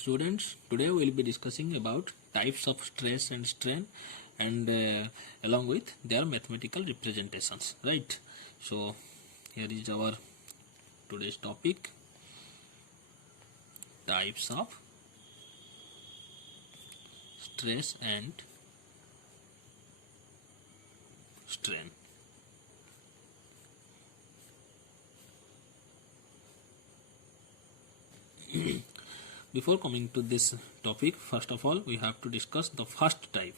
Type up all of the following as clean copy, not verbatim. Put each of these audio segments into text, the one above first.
Students, today we will be discussing about types of stress and strain and along with their mathematical representations, right? So here is our today's topic, types of stress and strain. Before coming to this topic, first of all we have to discuss the first type.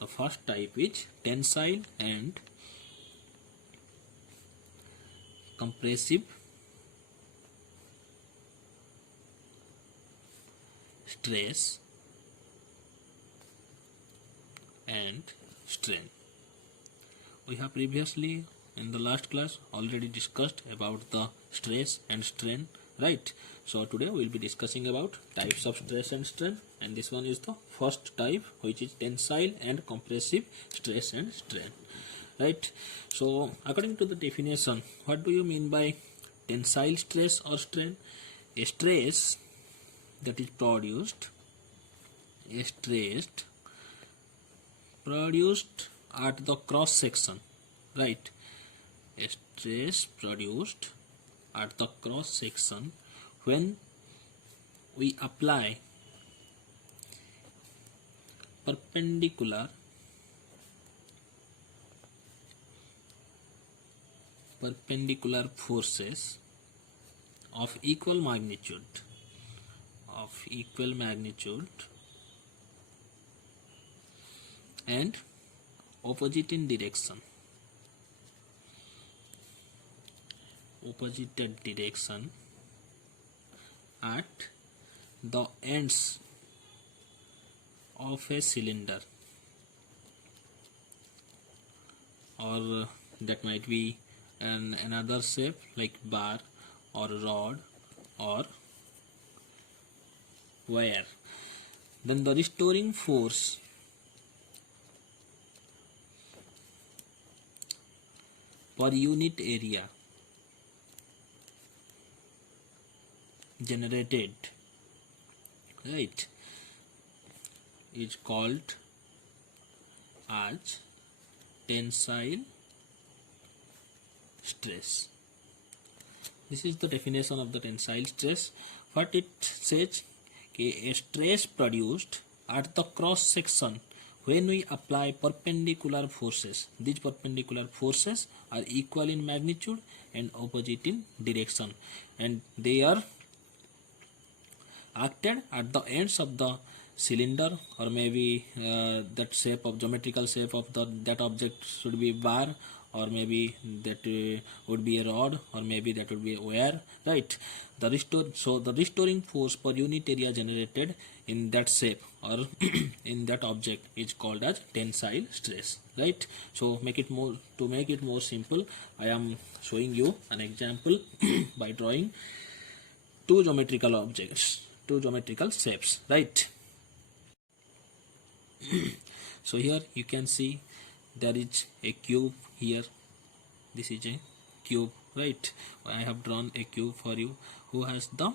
The first type is tensile and compressive stress and strain. We have previously in the last class already discussed about the stress and strain, right? So today we will be discussing about types of stress and strain, and this one is the first type, which is tensile and compressive stress and strain, right? So according to the definition, what do you mean by tensile stress or strain? A stress that is produced at the cross section, right? A stress produced at the cross section when we apply perpendicular forces of equal magnitude and opposite direction at the ends of a cylinder, or that might be another shape like bar or rod or wire. Then the restoring force per unit area generated, right, is called as tensile stress. This is the definition of the tensile stress. What it says, a stress produced at the cross section when we apply perpendicular forces. These perpendicular forces are equal in magnitude and opposite in direction, and they are acted at the ends of the cylinder, or maybe that geometrical shape of that object should be bar, or maybe that would be a rod, or maybe that would be a wire, right? The restoring force per unit area generated in that shape or in that object is called as tensile stress, right? So to make it more simple, I am showing you an example by drawing two geometrical shapes, right? So here you can see there is a cube here. This is a cube, right? I have drawn a cube for you who has the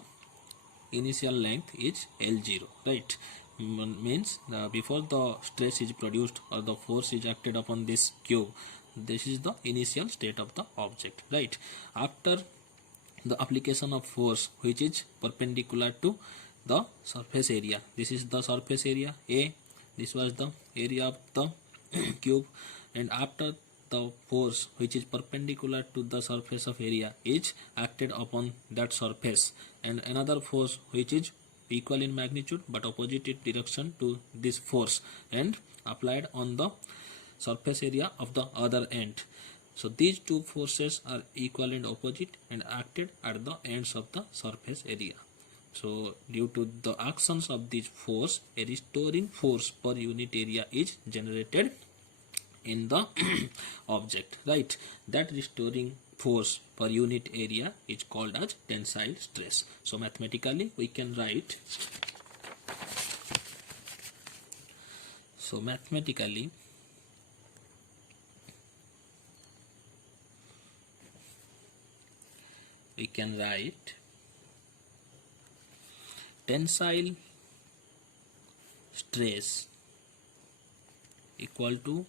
initial length is L0, right? Means before the stress is produced or the force is acted upon this cube, this is the initial state of the object, right? After the application of force, which is perpendicular to the surface area, this is the surface area A, this was the area of the cube, and after the force which is perpendicular to the surface of area is acted upon that surface, and another force which is equal in magnitude but opposite in direction to this force and applied on the surface area of the other end. So these two forces are equal and opposite and acted at the ends of the surface area. So due to the actions of this force, a restoring force per unit area is generated in the object, right? That restoring force per unit area is called as tensile stress. So mathematically we can write, tensile stress equal to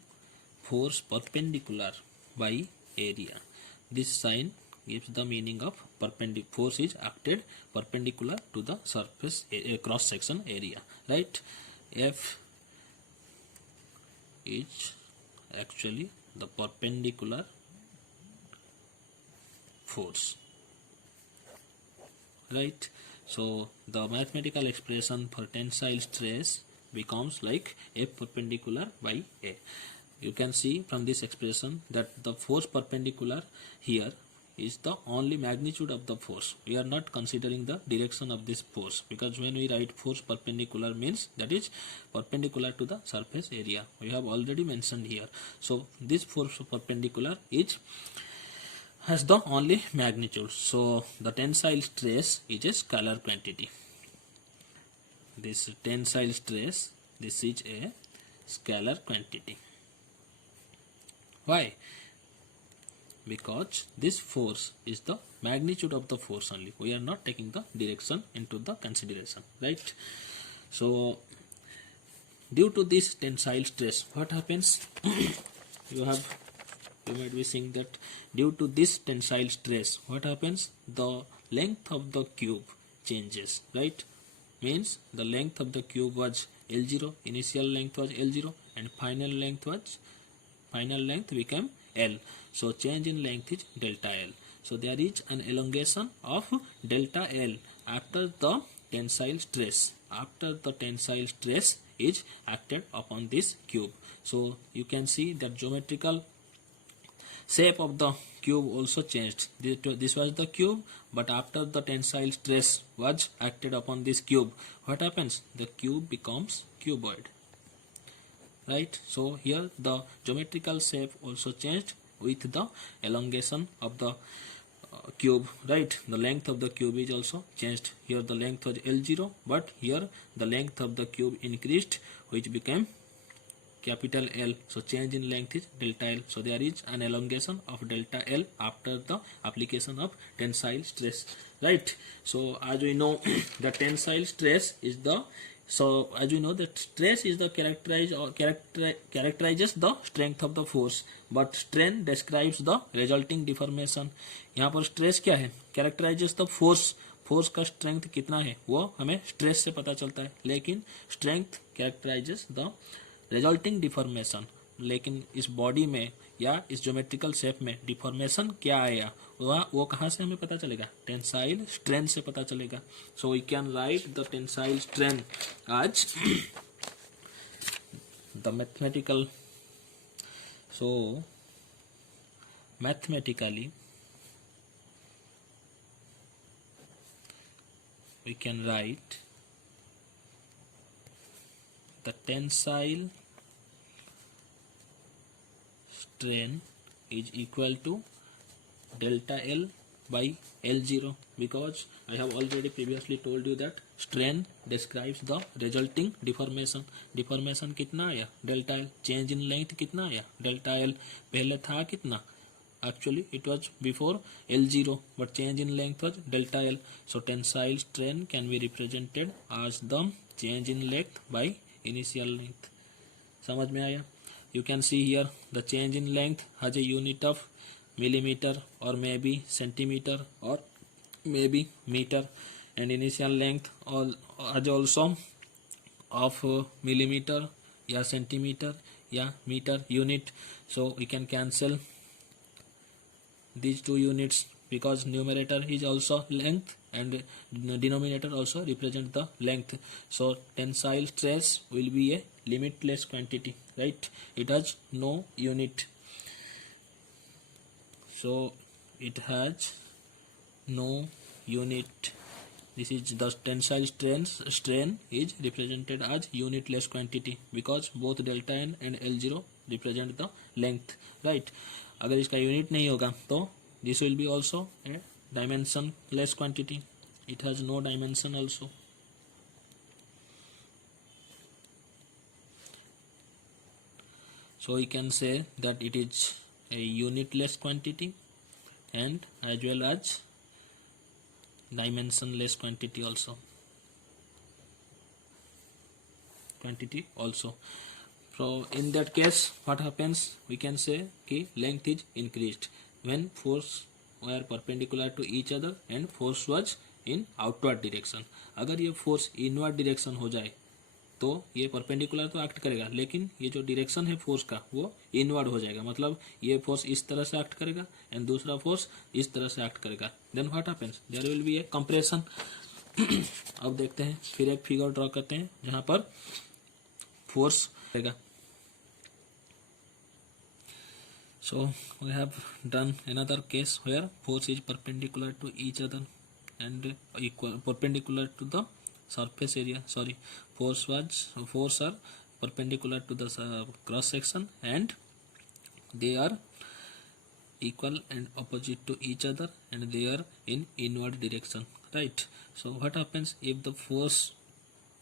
force perpendicular by area. This sign gives the meaning of perpendicular. Force is acted perpendicular to the surface cross section area, right? F is actually the perpendicular force, right? So the mathematical expression for tensile stress becomes like F perpendicular by A. You can see from this expression that the force perpendicular here is the only magnitude of the force. We are not considering the direction of this force, because when we write force perpendicular means that is perpendicular to the surface area. We have already mentioned here. So this force perpendicular has the only magnitude. So the tensile stress is a scalar quantity. This tensile stress, this is a scalar quantity. Why? Because this force is the magnitude of the force only. We are not taking the direction into the consideration, right? So due to this tensile stress, what happens? you might be saying that due to this tensile stress, what happens? The length of the cube changes, right? Means the length of the cube was L0, initial length was L0, and final length became L. So change in length is delta L. So there is an elongation of delta L after the tensile stress. After the tensile stress is acted upon this cube. So you can see that geometrical shape of the cube also changed. This was the cube, but after the tensile stress was acted upon this cube, what happens? The cube becomes cuboid, right? So here the geometrical shape also changed with the elongation of the cube, right? The length of the cube is also changed. Here the length was L0, but here the length of the cube increased, which became capital L. So change in length is delta L. So there is an elongation of delta L after the application of tensile stress, right? So as we know the tensile stress is the that stress is the characterizes the strength of the force, but strain describes the resulting deformation. यहाँ पर stress क्या है? Characterizes the force. Force का strength कितना है वो हमें stress से पता चलता है, लेकिन स्ट्रेंथ कैरेक्टराइजेस द रिजल्टिंग डिफॉर्मेशन. लेकिन इस बॉडी में या इस ज्योमेट्रिकल शेप में डिफॉर्मेशन क्या आया वो कहाँ से हमें पता चलेगा? टेंसाइल स्ट्रेन से पता चलेगा. So we can write the tensile strain as the mathematical. So mathematically we can write the tensile strain is equal to delta L by L0, because I have already previously told you that strain describes the resulting deformation. Deformation कितना आया? delta L. change in length कितना आया? delta L. पहले था कितना? Actually it was before L0, but change in length was delta L. So tensile strain can be represented as the change in length by initial length. समझ में आया? You can see here the change in length has a unit of millimeter or maybe centimeter or maybe meter, and initial length has also of millimeter या centimeter या meter unit. So we can cancel these two units because numerator is also length and denominator also represent the length. So tensile stress will be a limitless quantity, right? It has no unit, so it has no unit. This is the tensile strain is represented as unitless quantity because both delta n and L0 represent the length, right? अगर इसका unit नहीं होगा तो this will be also a dimensionless quantity. It has no dimension also. So we can say that it is a unitless quantity and as well as dimensionless quantity also. quantity also. So in that case what happens, we can say कि length is increased when force were perpendicular to each other and force was in outward direction. अगर ये force inward direction हो जाए तो ये perpendicular तो act करेगा, लेकिन ये जो डायरेक्शन है फोर्स का वो इनवर्ड हो जाएगा, मतलब ये फोर्स इस तरह से एक्ट करेगा एंड दूसरा फोर्स इस तरह से एक्ट करेगा. Then what happens, there will be a compression. अब देखते हैं, फिर एक फिगर ड्रॉ करते हैं जहां पर फोर्स करेगा. So we have done another case where force is perpendicular to each other and equal perpendicular to the surface area. Sorry, force are perpendicular to the cross section and they are equal and opposite to each other and they are in inward direction, right? So what happens if the force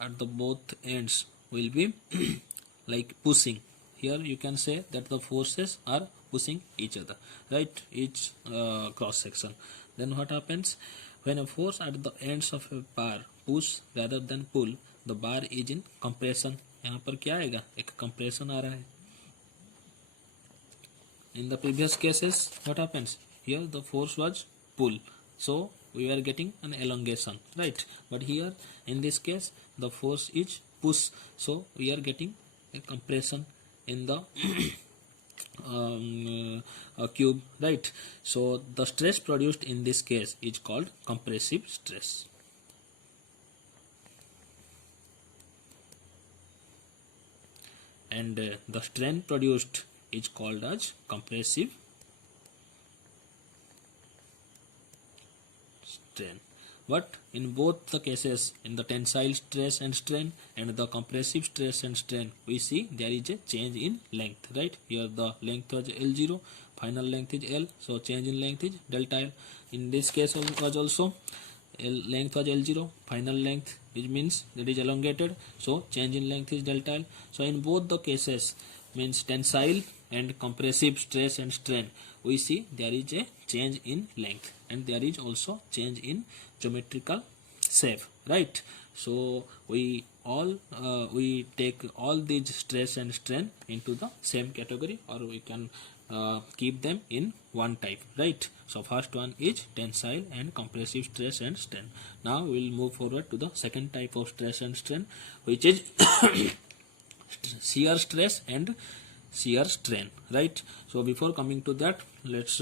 at the both ends will be like pushing? Here you can say that the forces are pushing each other, right? Each cross section. Then what happens when a force at the ends of a bar push rather than pull, the bar is in compression. यहाँ पर क्या आएगा, एक compression आ रहा है. In the previous cases what happens, here the force was pull, so we were getting an elongation, right? But here in this case the force is push, so we are getting a compression in the cube, right? So the stress produced in this case is called compressive stress. And the strain produced is called as compressive strain. But in both the cases, in the tensile stress and strain and the compressive stress and strain, we see there is a change in length, right? Here the length was L0, final length is L, so change in length is delta L. In this case was also length was L0, final length which means that is elongated, so change in length is delta L. So in both the cases, means tensile and compressive stress and strain, we see there is a change in length and there is also change in geometrical shape, right? So we take all these stress and strain into the same category, or we can keep them in one type, right? So first one is tensile and compressive stress and strain. Now we will move forward to the second type of stress and strain, which is shear stress and shear strain, right? So before coming to that, let's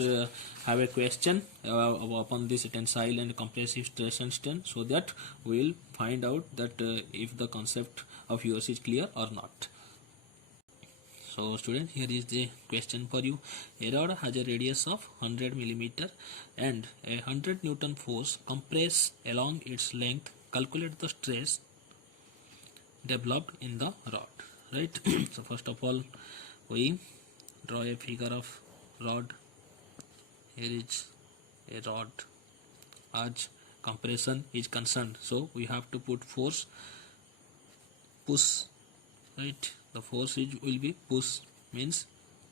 have a question upon this tensile and compressive stress and strain, so that we will find out that if the concept of yours is clear or not. So student, here is the question for you. A rod has a radius of 100 millimeter and a 100 Newton force compress along its length. Calculate the stress developed in the rod, right? So first of all, we draw a figure of rod. Here is a rod. As compression is concerned, so we have to put force push, right? The force will be push, means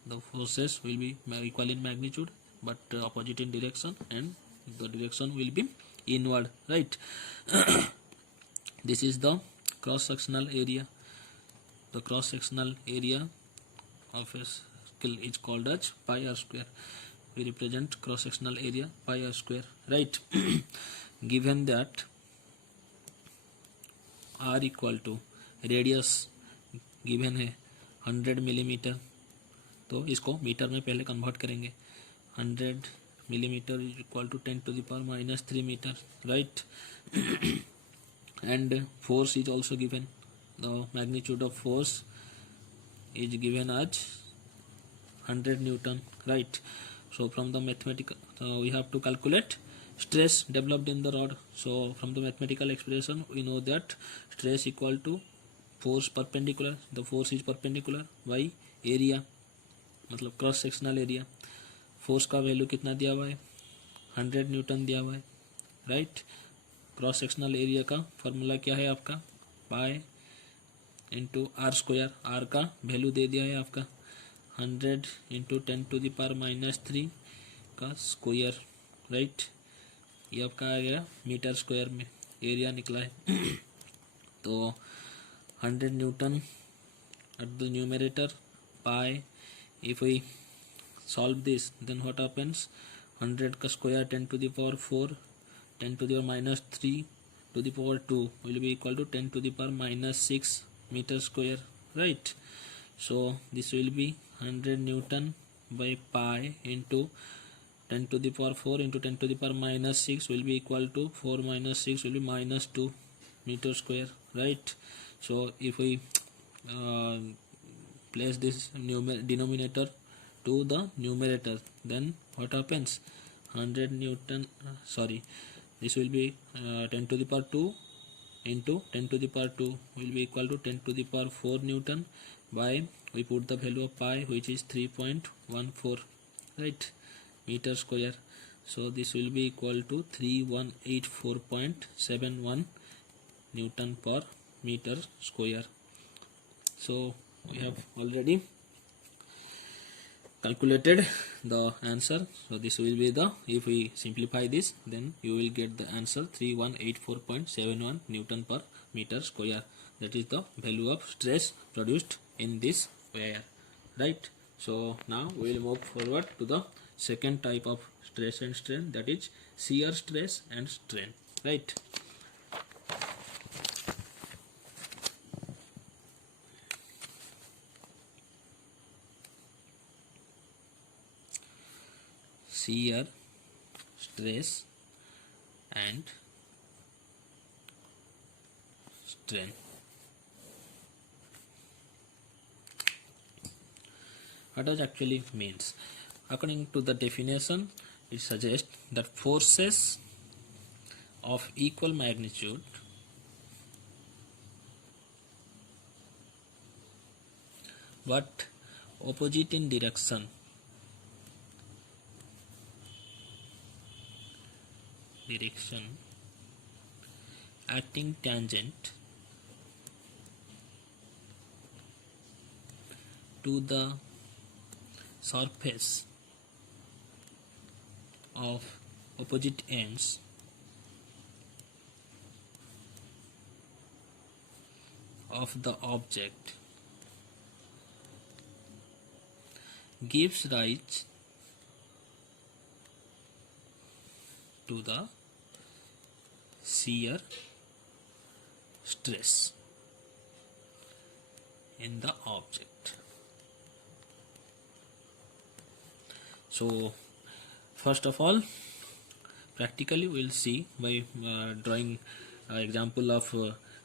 the forces will be equal in magnitude but opposite in direction, and the direction will be inward, right? This is the cross sectional area. The cross sectional area of a circle is called as pi r square. We represent cross sectional area pi r square, right? Given that r equal to radius given है 100 millimetre, तो इसको metre में पहले convert करेंगे. 100 millimetre is equal to 10 to the power minus 3 metre, right? And force is also given. The magnitude of force is given as 100 newton, right? So from the mathematical we have to calculate stress developed in the rod. So from the mathematical expression we know that stress equal to force perpendicular, the force is perpendicular by area, मतलब cross sectional area. Force का value कितना दिया हुआ है, 100 newton दिया हुआ है, right? Cross sectional area का फॉर्मूला क्या है आपका, pi into r square. R का वैल्यू दे दिया है आपका 100 into 10 to the power minus 3 का स्क्वायर, राइट? ये आपका आ गया मीटर स्क्वायर में, एरिया निकला है. तो 100 Newton at the numerator, pi. If we solve this, then what happens? 100 का square 10 to the power 4, 10 to the power minus 3 to the power 2 will be equal to 10 to the power minus 6 meter square, right? So this will be 100 Newton by pi into 10 to the power 4 into 10 to the power minus 6 will be equal to 4 minus 6 will be minus 2 meter square, right? So if we place this denominator to the numerator, then what happens? 100 Newton, this will be 10 to the power 2 into 10 to the power 2 will be equal to 10 to the power 4 Newton by, we put the value of pi, which is 3.14, right, meter square. So this will be equal to 3184.71 Newton per meter square. So we have already calculated the answer. So this will be the, if we simplify this, then you will get the answer 3184.71 Newton per meter square. That is the value of stress produced in this wire, right? So now we will move forward to the second type of stress and strain, that is shear stress and strain, right? Shear stress and strain. What does actually means? According to the definition, it suggests that forces of equal magnitude but opposite in direction acting tangent to the surface of opposite ends of the object gives rise to the shear stress in the object. So first of all, practically we'll see by drawing example of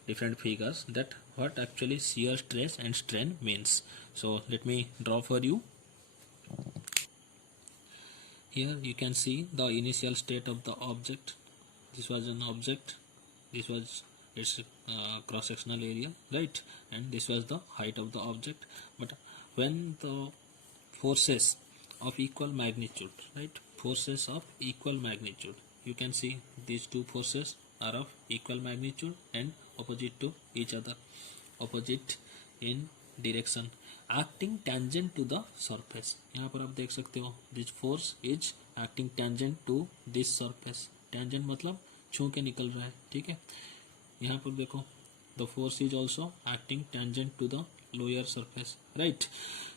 different figures that what actually shear stress and strain means. So let me draw for you. Here you can see the initial state of the object. This was an object, this was its cross-sectional area, right, and this was the height of the object. But when the forces of equal magnitude, right, forces of equal magnitude, you can see these two forces are of equal magnitude and opposite to each other, opposite in direction, acting tangent to the surface. यहाँ पर आप देख सकते हो this force is acting tangent to this surface. Tangent मतलब छू के निकल रहा है, ठीक है. यहाँ पर देखो the force is also acting tangent to the lower surface, right?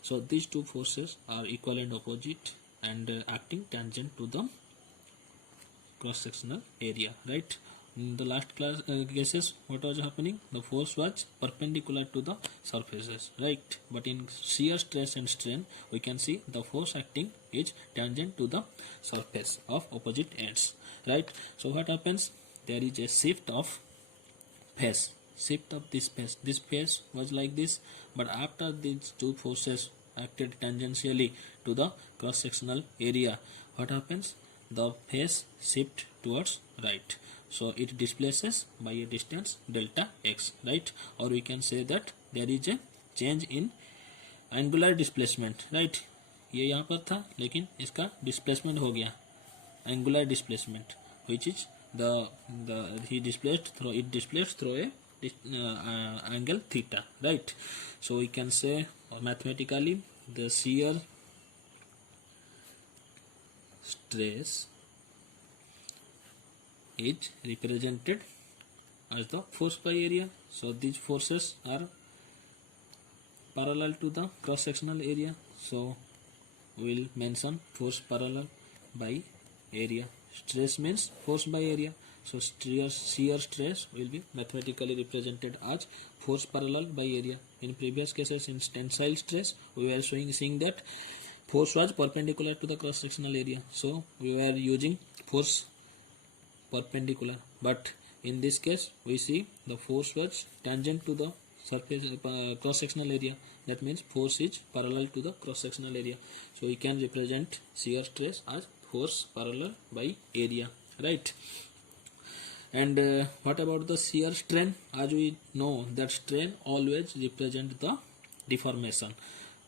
So these two forces are equal and opposite and acting tangent to the cross-sectional area, right? In the last class cases, what was happening? The force was perpendicular to the surfaces, right? But in shear stress and strain, we can see the force acting is tangent to the surface of opposite ends, right? So what happens? There is a shift of phase, shift of this phase. This phase was like this, but after these two forces acted tangentially to the cross-sectional area, what happens? The phase shift towards right. So it displaces by a distance delta x, right? Or we can say that there is a change in angular displacement, right? ये यहाँ पर था लेकिन इसका displacement हो गया, angular displacement, which is the he displaced through a angle theta, right? So we can say mathematically the shear stress is represented as the force by area. So these forces are parallel to the cross sectional area, so we'll mention force parallel by area. Stress means force by area, so shear stress will be mathematically represented as force parallel by area. In previous cases, in tensile stress, we were seeing that force was perpendicular to the cross sectional area, so we were using force perpendicular, but in this case we see the force was tangent to the surface cross sectional area. That means force is parallel to the cross sectional area, so we can represent shear stress as force parallel by area, right? And what about the shear strain? As we know that strain always represent the deformation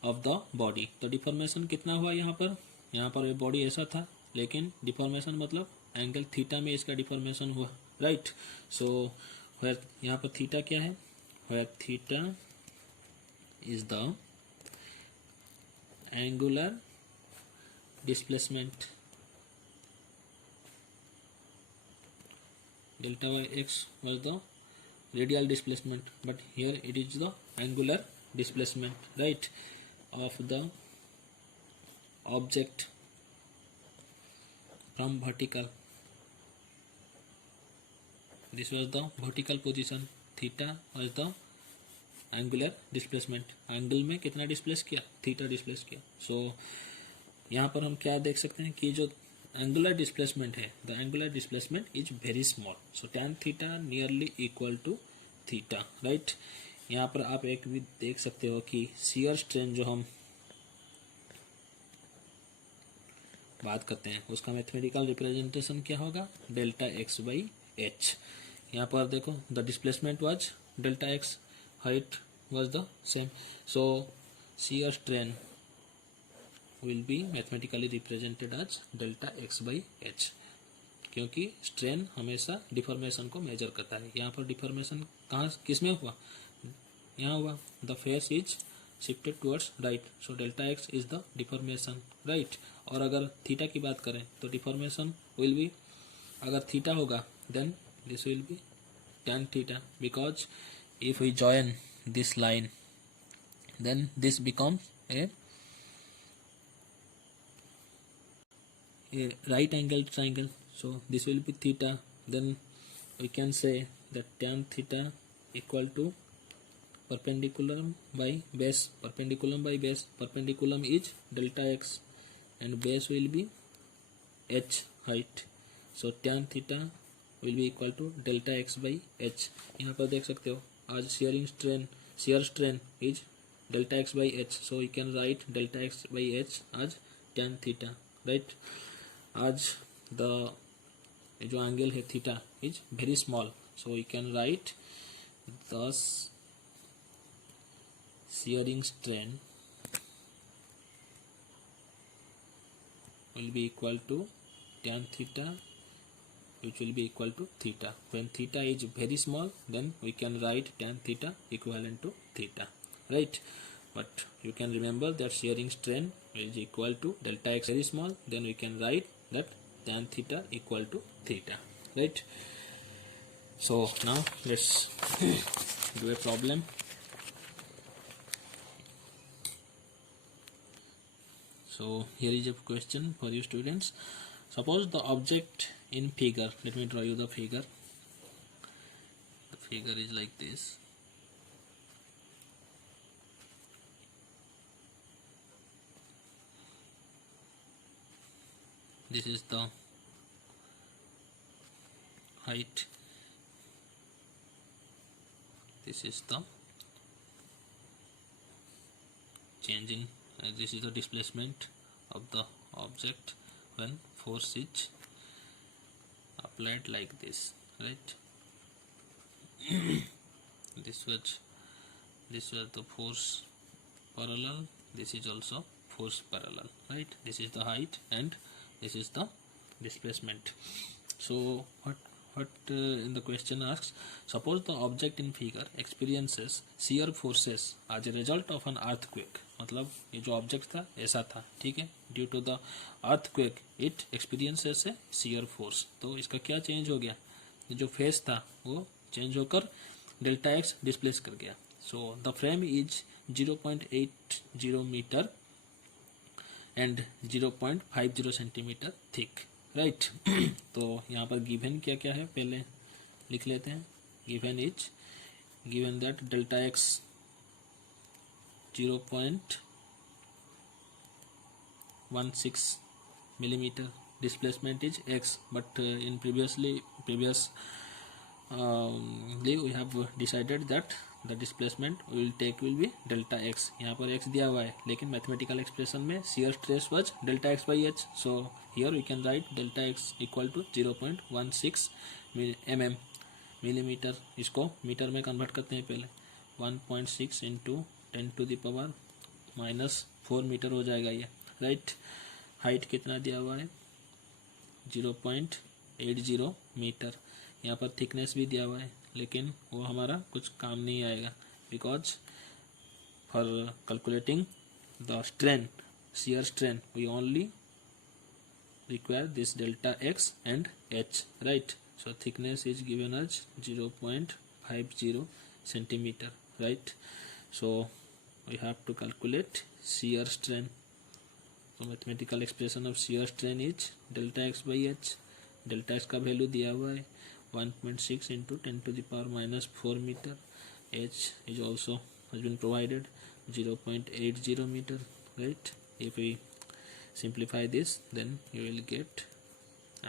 of the body. तो deformation कितना हुआ यहाँ पर ये body ऐसा था, लेकिन deformation मतलब एंगल थीटा में इसका डिफॉर्मेशन हुआ, राइट? सो वेयर यहाँ पर थीटा क्या है? Where theta is the angular displacement, delta by x was the radial displacement, but here it is the angular displacement, right, of the object from vertical. This was the vertical position, theta was the angular displacement. Angle में कितना displace किया? Theta displace किया. सो यहाँ पर हम क्या देख सकते हैं कि जो एंगुलर डिस्प्लेसमेंट है, the angular displacement is very small, so tan theta nearly equal to theta, right? यहाँ पर आप एक भी देख सकते हो कि शियर स्ट्रेन जो हम बात करते हैं उसका मैथमेटिकल रिप्रेजेंटेशन क्या होगा? Delta x by H. यहाँ पर देखो the displacement was delta x, height was the same, so shear strain will be mathematically represented as delta x by h, क्योंकि स्ट्रेन हमेशा डिफॉर्मेशन को मेजर करता है. यहाँ पर डिफॉर्मेशन कहाँ किस में हुआ? यहाँ हुआ. The face is shifted towards right, so delta x is the deformation, right? और अगर थीटा की बात करें तो डिफॉर्मेशन विल बी, अगर थीटा होगा then this will be tan theta, because if we join this line then this becomes a right angle triangle, so this will be theta. Then we can say that tan theta equal to perpendiculum by base. Perpendiculum by base, perpendiculum is delta x and base will be h height, so tan theta will be equal to delta x by h. यहाँ पर देख सकते हो आज shear strain is delta x by h, so we can write delta x by h as tan theta, right? As the जो angle है theta is very small, so we can write this shearing strain will be equal to tan theta, which will be equal to theta. When theta is very small, then we can write tan theta equivalent to theta, right? But you can remember that shearing strain is equal to delta x very small, then we can write that tan theta equal to theta, right? So now let's do a problem. So here is a question for you students. Suppose the object in figure, let me draw you the figure. The figure is like this. This is the height, this is the changing, this is the displacement of the object when force is applied like this, right? this was the force parallel, this is also force parallel, right? This is the height and this is the displacement. So what in the question asks, suppose the object in figure experiences shear forces as a result of an earthquake. मतलब ये जो object था ऐसा था, ठीक है? Due to the earthquake it experiences a shear force. तो इसका क्या चेंज हो गया? जो फेस था वो चेंज होकर डेल्टा एक्स डिस्प्लेस कर गया. So the frame is 0.80 metre and 0.50 centimetre thick, right. तो यहाँ पर गिवन क्या क्या है पहले लिख लेते हैं. Given is given that delta x 0.16 millimeter, displacement is x, but in previous we have decided that the displacement we will take will be delta x. यहाँ पर x दिया हुआ है लेकिन mathematical expression में shear stress was delta x by h, so here we can write delta x equal to 0.16 mm millimeter. इसको metre में convert करते हैं पहले. 1.6 इंटू 10⁻⁻4 मीटर हो जाएगा ये, राइट. हाइट कितना दिया हुआ है 0.80 मीटर. यहाँ पर थिकनेस भी दिया हुआ है लेकिन वो हमारा कुछ काम नहीं आएगा, because for calculating the strain, shear strain, we only require this delta x and h, right. So thickness is given as 0.50 centimeter, right. So we have to calculate shear strain. So mathematical expression of shear strain is delta x by h. Delta x का value दिया हुआ है 1.6 into 10⁻⁻4 metre. h is also has been provided 0.80 meter, right. If we simplify this, then you will get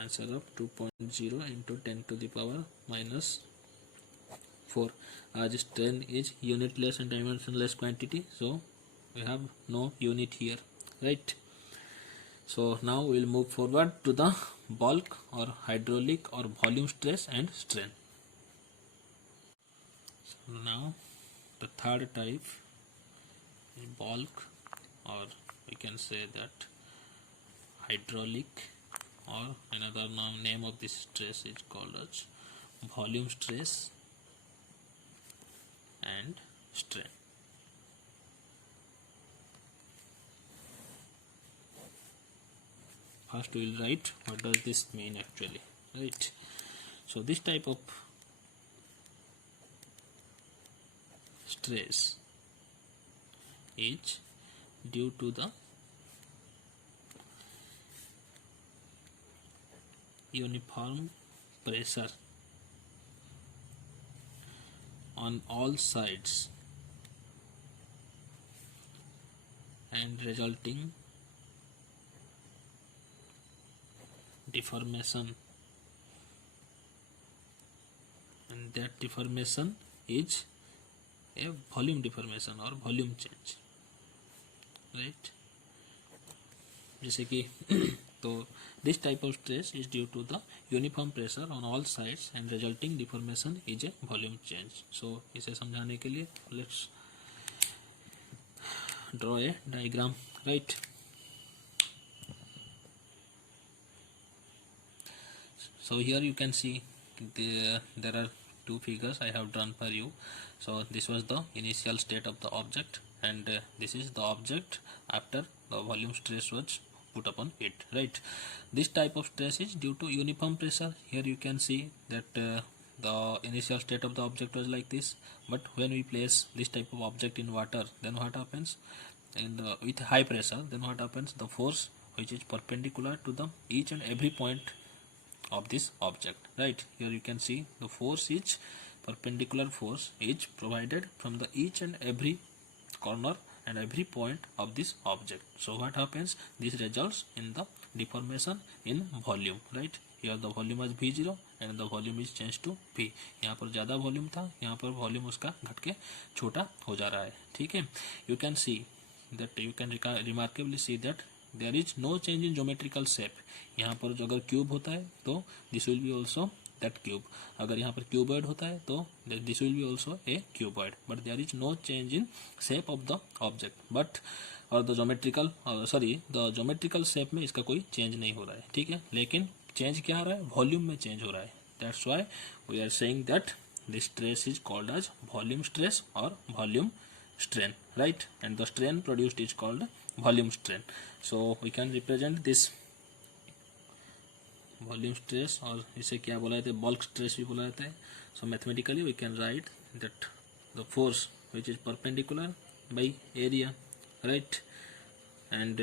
answer of 2.0 into 10⁻⁻4. as strain is unitless and dimensionless quantity, so we have no unit here, right. So now we will move forward to the bulk or hydraulic or volume stress and strain. So now the third type is bulk, or we can say that hydraulic, or another name of this stress is called as volume stress and strain. First we will write what does this mean actually, right. So this type of stress is due to the uniform pressure on all sides and resulting deformation, and that deformation is a volume deformation or volume change, right. जैसे कि तो this type of stress is due to the uniform pressure on all sides and resulting deformation is a volume change. So इसे समझाने के लिए let's draw a diagram, right. So here you can see there are two figures I have drawn for you. So this was the initial state of the object, and this is the object after the volume stress was put upon it, right. This type of stress is due to uniform pressure. Here you can see that the initial state of the object was like this, but when we place this type of object in water, then what happens, and with high pressure, then what happens, the force which is perpendicular to the each and every point of this object, right. Here you can see the force is perpendicular force is provided from the each and every corner and every point of this object. So what happens, this results in the deformation in volume, right. Here the volume was V0 and the volume is changed to V. यहाँ पर ज़्यादा volume था, यहाँ पर volume उसका घट के छोटा हो जा रहा है, ठीक है. You can see that, you can remarkably see that there is no change in geometrical shape. यहाँ पर जो अगर क्यूब होता है तो this will be also that cube. अगर यहाँ पर क्यूबॉइड होता है तो this will be also a cuboid, but there is no change in shape of the object, but और the geometrical the geometrical shape में इसका कोई चेंज नहीं हो रहा है, ठीक है. लेकिन चेंज क्या हो रहा है, वॉल्यूम में चेंज हो रहा है. That's why we are saying that this stress is called as volume stress और volume strain, right, and the strain produced is called volume strain. So we can represent this volume stress, और इसे क्या बोला जाता है, bulk stress भी बोला जाता है. So mathematically we can write that the force which is perpendicular by area, right, and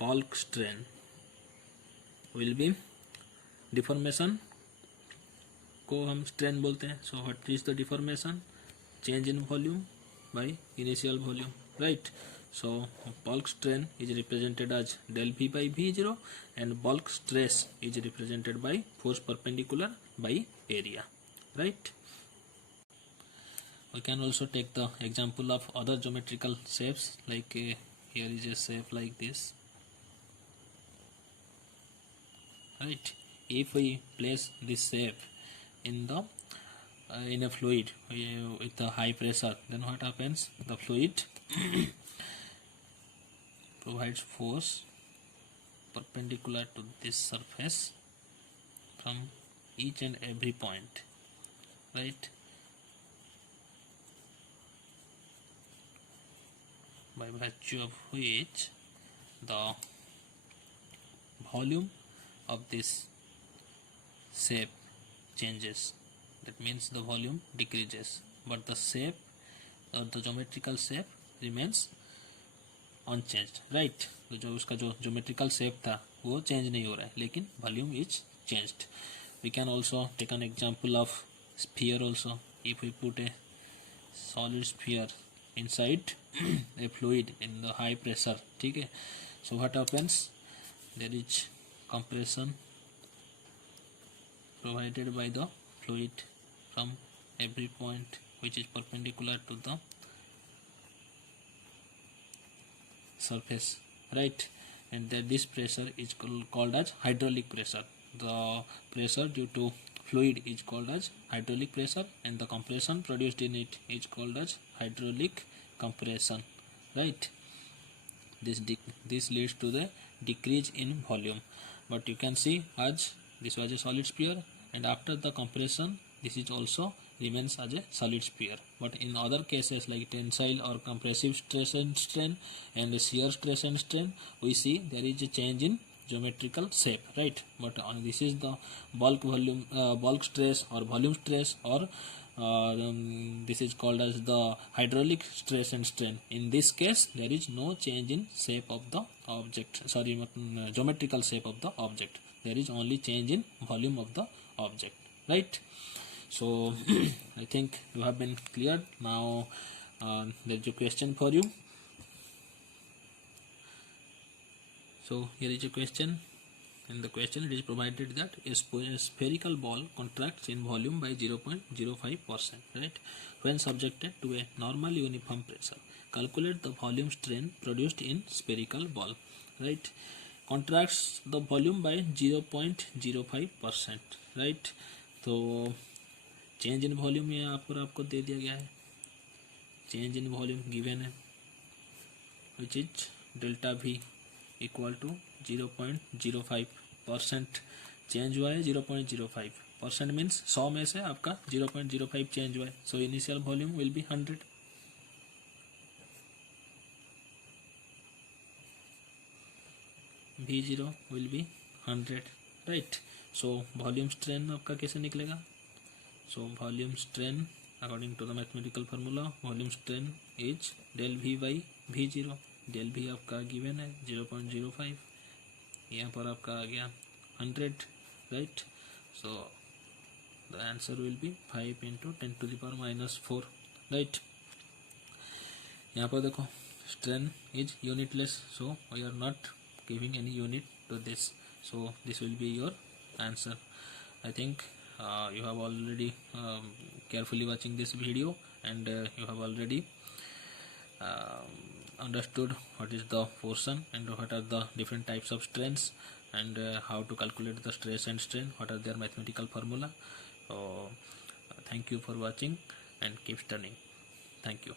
bulk strain will be deformation को हम strain बोलते हैं. So what is the deformation? Change in volume by initial volume, right? So bulk strain is represented as del V by V0 and bulk stress is represented by force perpendicular by area, right? We can also take the example of other geometrical shapes, like here is a shape like this, right? If we place this shape in the in a fluid with a high pressure, then what happens? The fluid provides force perpendicular to this surface from each and every point, right? By virtue of which the volume of this shape changes. That means the volume decreases, but the shape or the geometrical shape remains unchanged, right? तो जो उसका जो geometrical shape था वो change नहीं हो रहा है, लेकिन volume is changed. We can also take an example of sphere also. If we put a solid sphere inside a fluid in the high pressure, ठीक है? So what happens? There is compression provided by the fluid from every point which is perpendicular to the surface, right? And that this pressure is called as hydraulic pressure. The pressure due to fluid is called as hydraulic pressure, and the compression produced in it is called as hydraulic compression, right? This leads to the decrease in volume. But you can see as this was a solid sphere, and after the compression this is also remains as a solid sphere. But in other cases like tensile or compressive stress and strain and shear stress and strain, we see there is a change in geometrical shape, right? But this is the bulk volume bulk stress or volume stress, or this is called as the hydraulic stress and strain. In this case there is no change in shape of the object, geometrical shape of the object. There is only change in volume of the object, right? So I think you have been cleared. Now there is a question for you. So here is a question. In the question it is provided that a spherical ball contracts in volume by 0.05%, right, when subjected to a normal uniform pressure. Calculate the volume strain produced in spherical ball, right? Contracts the volume by 0.05%, right? तो change in volume यहाँ पर आपको दे दिया गया है. Change in volume given है, which is delta v equal to 0.05%. Change हुआ है 0.05%. मीन्स 100 में से आपका 0.05 चेंज हुआ है. So initial volume will be 100. V0 will be 100, right? So volume strain आपका कैसे निकलेगा? So volume strain according to the mathematical formula, volume strain is del V by V0. del V आपका given है 0.05, यहाँ पर आपका आ गया 100, right? So the answer will be 5 into 10 to the power minus 4, right? यहाँ पर देखो strain is unitless, so we are not giving any unit to this, so this will be your answer. I think you have already carefully watching this video, and you have already understood what is the portion and what are the different types of strains, and how to calculate the stress and strain, what are their mathematical formula. So thank you for watching and keep studying. Thank you.